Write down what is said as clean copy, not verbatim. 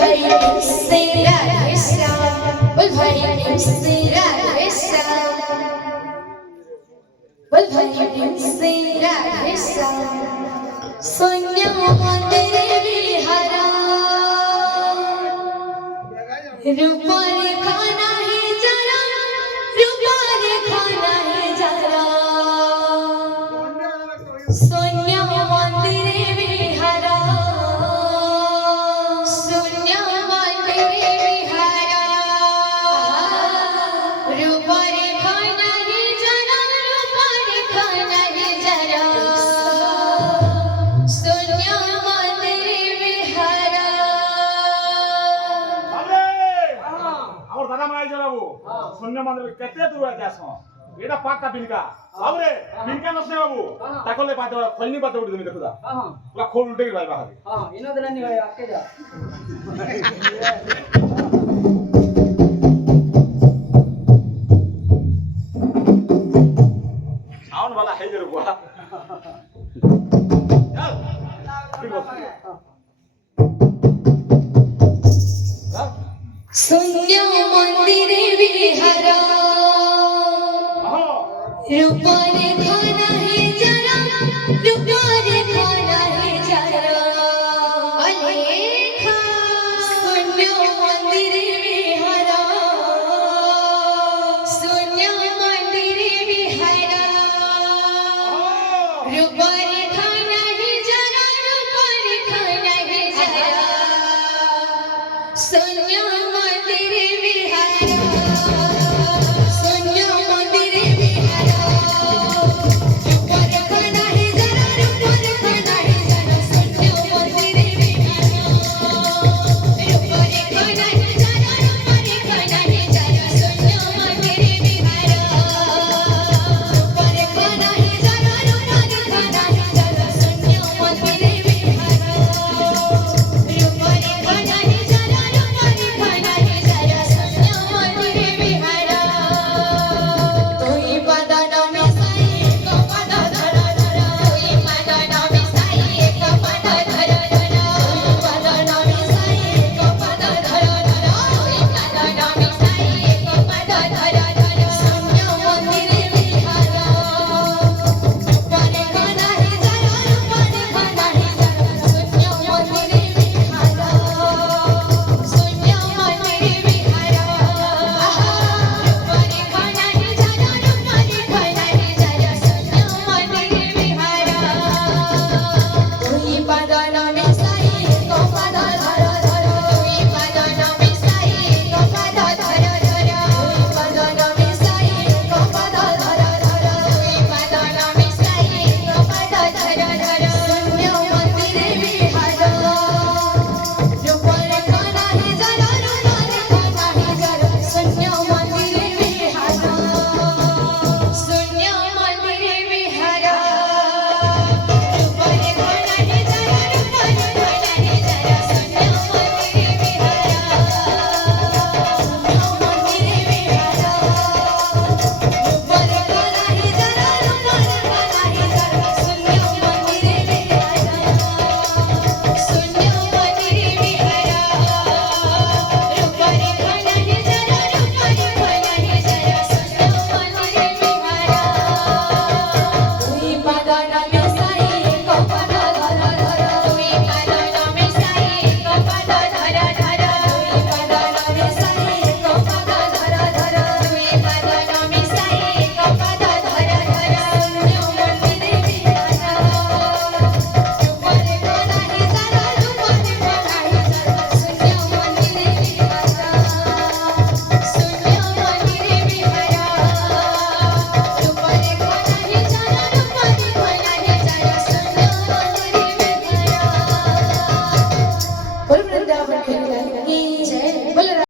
भाई किससे राधे श्याम बोल भाई किससे राधे श्याम बोल भाई किससे राधे श्याम सोनिया मंदिर बिहारा रूपार खाना है जरा रूपार खाना है जरा सोनिया मंदिर बिहारा सोनिया मंदिर बिहारा रूपार खाना है जरा रूपार खाना है जरा सोनिया मंदिर बिहारा আমার দাদা মাই জানাবো শূন্য মন্দির কেতে দূর আছে আসো এটা পাকা বিনকা বাবরে বিনকা নসনে বাবু তাকলে পাতে খলনি পাতে উঠে তুমি দেখো দা পুরা খোল উঠে গেল ভাই বাহারে ইনো দিলানি ভাই আটকে যা আউন वाला है जरूर बुआ चल ठीक हो सोनिया मंदिर बिहारा रूपार खाना है जरा रूपार